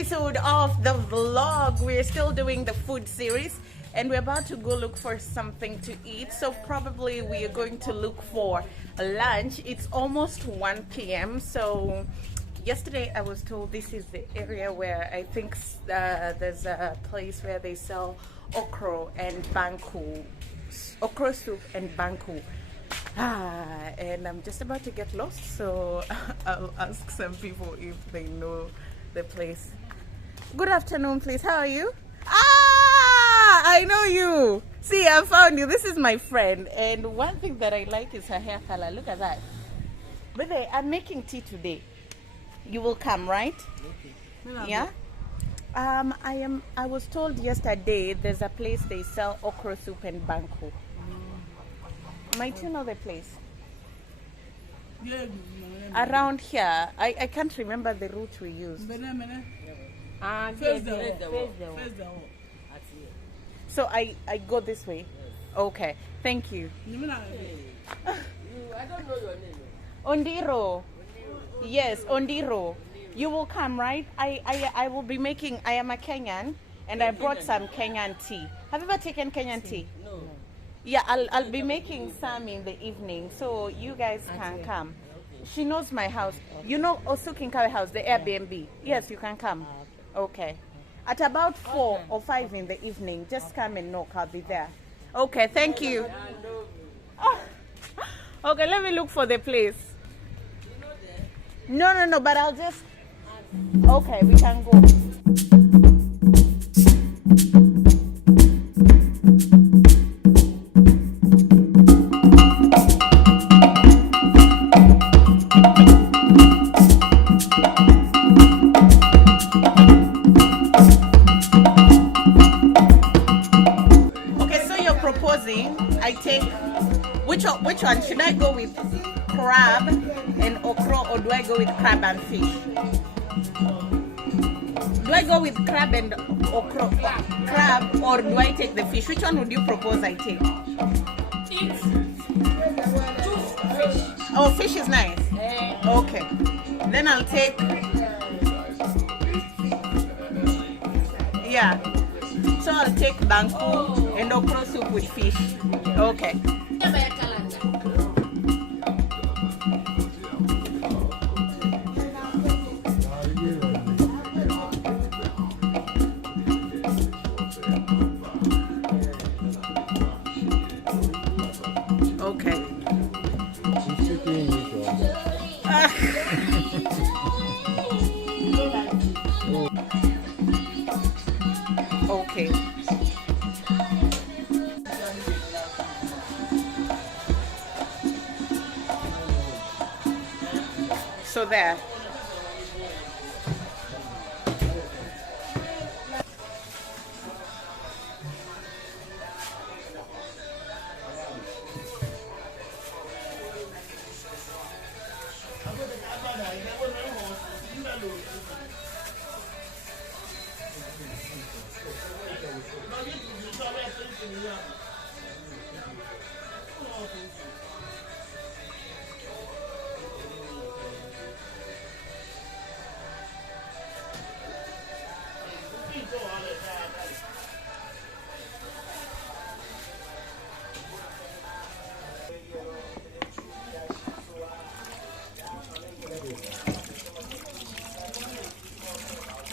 episode of the vlog. We're still doing the food series and we're about to go look for something to eat. So probably we are going to look for lunch. It's almost 1 p.m. So yesterday I was told this is the area where I think there's a place where they sell okro and banku, okro soup and banku. And I'm just about to get lost, so I'll ask some people if they know the place. Good afternoon, please. How are you? I know you. See, I found you. This is my friend, and one thing that I like is her hair color. Look at that. But I'm making tea today. You will come, right? Okay. Yeah. I was told yesterday there's a place they sell okra soup and banku. Might you know the place? Around here, I can't remember the route we used. So I go this way. Okay, thank you. I don't know your name. Ondiro. Yes, Ondiro. You will come, right? I will be making. I am a Kenyan, and I brought some Kenyan tea. Have you ever taken Kenyan tea? No. Yeah, I'll be making some in the evening, so you guys can come. She knows my house. You know Osukinkawe house, the Airbnb. Yes, you can come. Okay. At about 4 or 5 in the evening, just come and knock. I'll be there. Okay, thank you. Okay, let me look for the place. No, but I'll just... Okay, we can go. I take which one should I go with? Crab and okro, or do I go with crab and fish? Do I go with crab and okro, crab, or do I take the fish? Which one would you propose I take? Fish. Oh, fish is nice. Okay, then I'll take. Yeah. So I'll take banku and okra soup with fish. Okay. Okay. Okay. So there.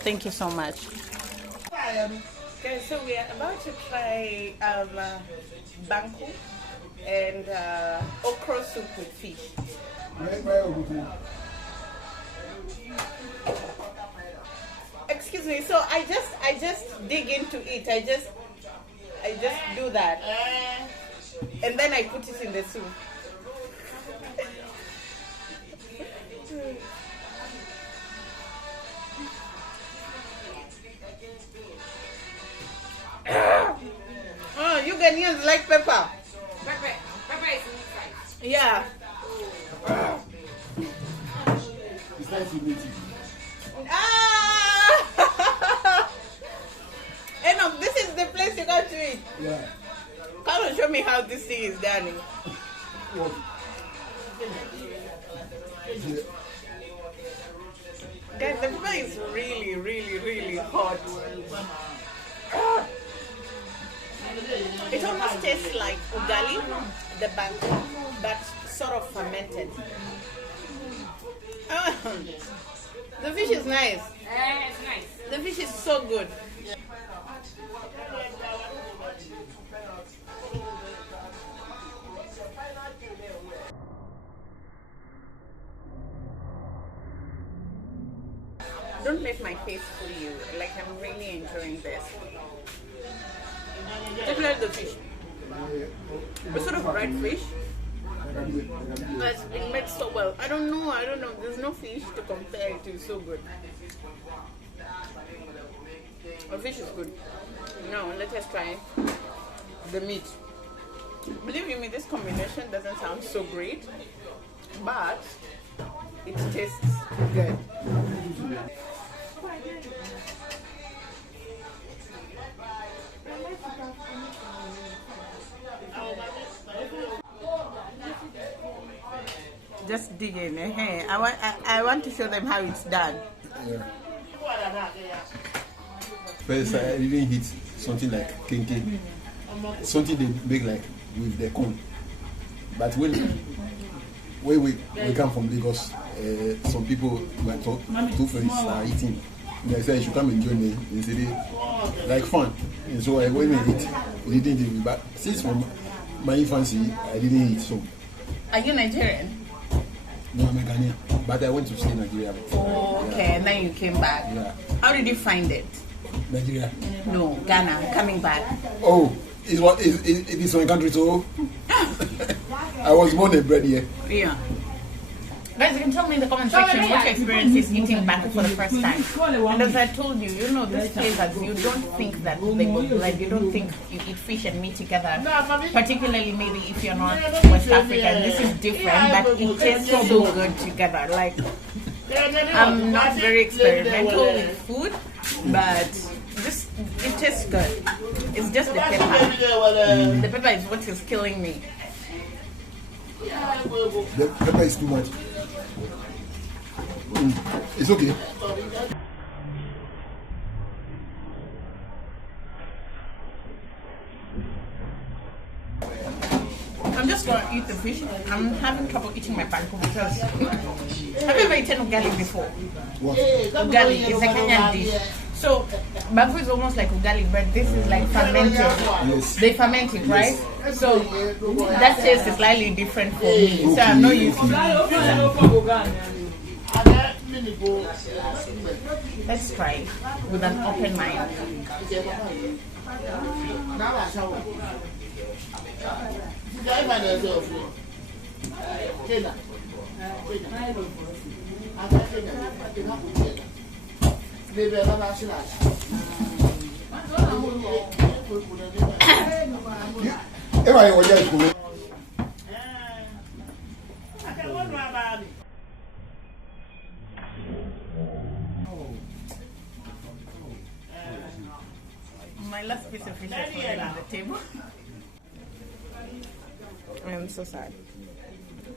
Thank you so much. Okay, so we are about to try banku and okra soup with fish. Excuse me. So I just dig into it. I just do that, and then I put it in the soup. Oh, you Ghanaians like pepper. Pepper is inside. Yeah. And this is the place you got to eat. Yeah. Come and show me how this thing is done. Guys, Guys, the pepper is really, really, really hot. It almost tastes like ugali, the banku, but sort of fermented. The fish is nice. It's nice. The fish is so good. Don't let my face fool you. Like, I'm really enjoying this. Particularly the fish. It's sort of dried fish. But it made so well. I don't know. There's no fish to compare it to. It's so good. The fish is good. Now let us try the meat. Believe you me, this combination doesn't sound so great, but it tastes good. Just dig in. I want to show them how it's done. Yeah. First, I didn't hit something like kenke. Something they make like with the corn. But when we come from Lagos, some people, my two friends are eating. And I said, you should come and join me. They said, like fun. And so I went and eat. We didn't eat. But since from my infancy, I didn't eat. So. Are you Nigerian? No, I'm a Ghanaian. But I went to stay in Nigeria. Oh, okay. Yeah. And then you came back. Yeah. How did you find it? Nigeria. No, Ghana. Coming back. Oh, it is my country, so I was born and bred here. Yeah. Guys, you can tell me in the comment section what your experience is eating banku for the first time. And as I told you, you know these flavors, you don't think that they go like you don't think you eat fish and meat together. Particularly maybe if you're not West African, this is different, but it tastes so good together. Like, I'm not very experimental with food, but it tastes good. It's just the pepper. The pepper is what is killing me. The pepper is too much. It's okay. I'm just gonna eat the fish. I'm having trouble eating my banku because have you ever eaten ugali before? What? Ugali is a Kenyan dish. So banku is almost like ugali, but this is like fermented. Yes. They ferment it, right? So that taste is slightly different for me. So I'm not used to it. Let's try with an open mind. My last piece of fish is falling on the table. I'm so sad.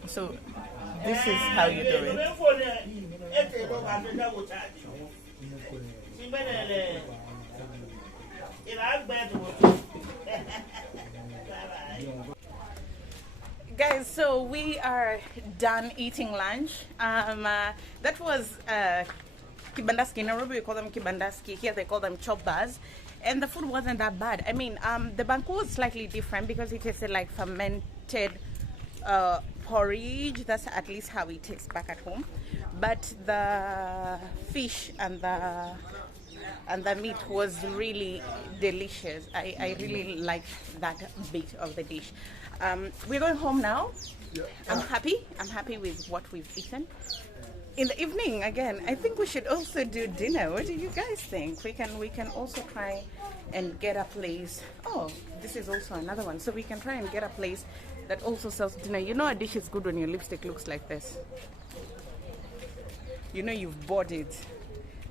So this is how you do it. Guys, so we are done eating lunch. That was kibandaski. In Nairobi we call them kibandaski. Here they call them chop bars. And the food wasn't that bad. I mean, the banku was slightly different because it tasted like fermented porridge. That's at least how it tastes back at home. But the fish and the meat was really delicious. I really liked that bit of the dish. We're going home now. Yeah. I'm happy with what we've eaten. In the evening again, I think we should also do dinner. What do you guys think? We can also try and get a place. Oh, this is also another one. So we can try and get a place that also sells dinner. You know a dish is good when your lipstick looks like this. You know you've bought it,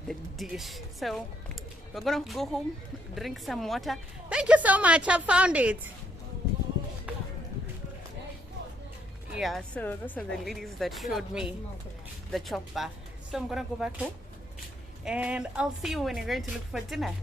the dish. So we're gonna go home, drink some water. Thank you so much, I found it. Yeah, so those are the ladies that showed me the chopper. So I'm gonna go back home And I'll see you when you're going to look for dinner.